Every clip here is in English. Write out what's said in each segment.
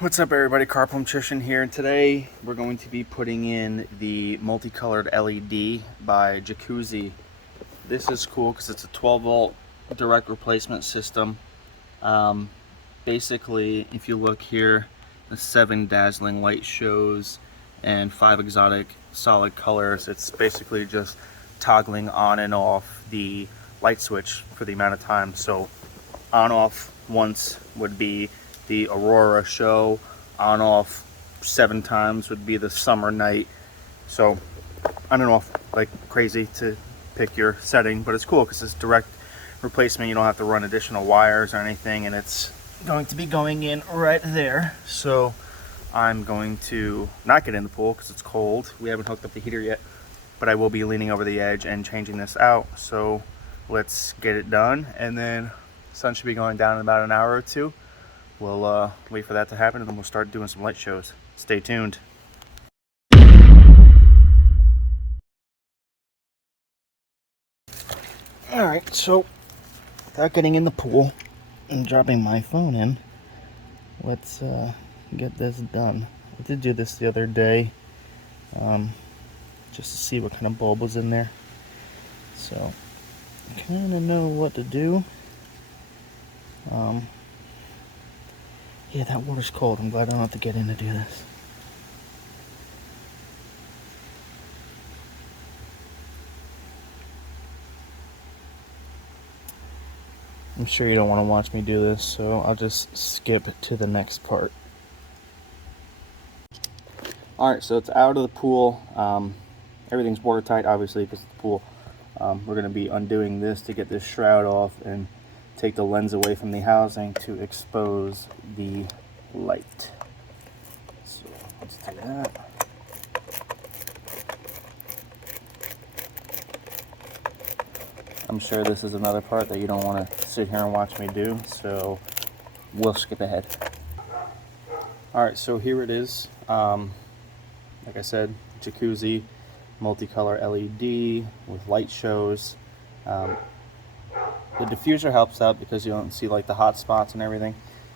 What's up everybody, CarPlumbTrician here, and today we're going to be putting in the multicolored LED by Jacuzzi. This is cool because it's a 12 volt direct replacement system. Basically, if you look here, the 7 dazzling light shows and 5 exotic solid colors. It's basically just toggling on and off the light switch for the amount of time. So on off once would be the Aurora show, on off 7 times would be the summer night. So on and off like crazy to pick your setting, but it's cool because it's direct replacement. You don't have to run additional wires or anything, and it's going to be going in right there. So I'm going to not get in the pool because it's cold. We haven't hooked up the heater yet, but I will be leaning over the edge and changing this out. So let's get it done, and then the sun should be going down in about an hour or two. We'll wait for that to happen, and then we'll start doing some light shows. Stay tuned. Alright, so without getting in the pool and dropping my phone in, let's get this done. I did do this the other day, just to see what kind of bulb was in there. So I kind of know what to do. Yeah, that water's cold. I'm glad I don't have to get in to do this. I'm sure you don't want to watch me do this, so I'll just skip to the next part. Alright, so it's out of the pool. Everything's watertight, obviously, because it's the pool. We're going to be undoing this to get this shroud off and take the lens away from the housing to expose the light. So let's do that. I'm sure this is another part that you don't want to sit here and watch me do, so we'll skip ahead. Alright, so here it is. Like I said, Jacuzzi, multicolor LED with light shows. The diffuser helps out because you don't see like the hot spots and everything,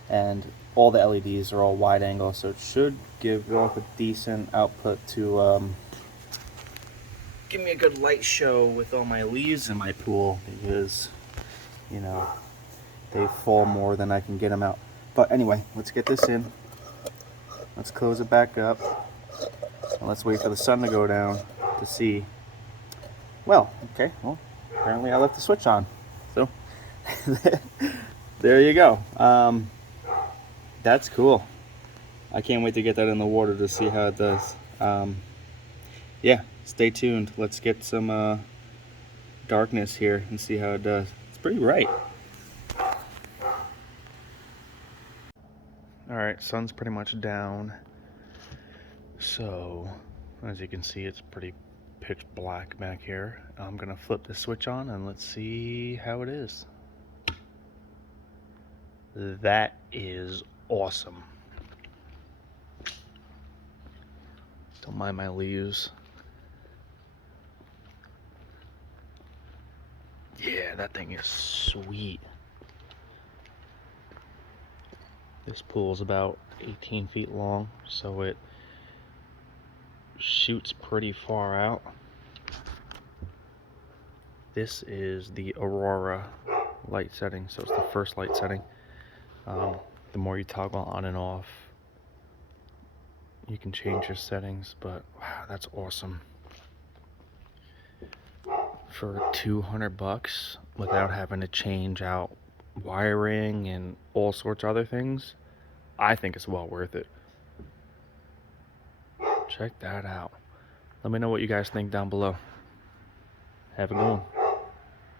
and all the LEDs are all wide angle, so it should give off a decent output to give me a good light show with all my leaves in my pool, because you know they fall more than I can get them out. But anyway, let's get this in. Let's close it back up, and let's wait for the sun to go down to see. Well, okay, well apparently I left the switch on. So there you go. That's cool. I can't wait to get that in the water to see how it does. Yeah, stay tuned. Let's get some darkness here and see how it does. It's pretty bright. Alright, sun's pretty much down. So, as you can see, it's pretty pitch black back here. I'm gonna flip the switch on and let's see how it is. That is awesome. Don't mind my leaves. Yeah, that thing is sweet. This pool is about 18 feet long, so it shoots pretty far out. This is the Aurora light setting, so it's the first light setting. The more you toggle on and off, you can change your settings, but wow, that's awesome. For 200 bucks without having to change out wiring and all sorts of other things, I think it's well worth it. Check that out. Let me know what you guys think down below. Have a good one.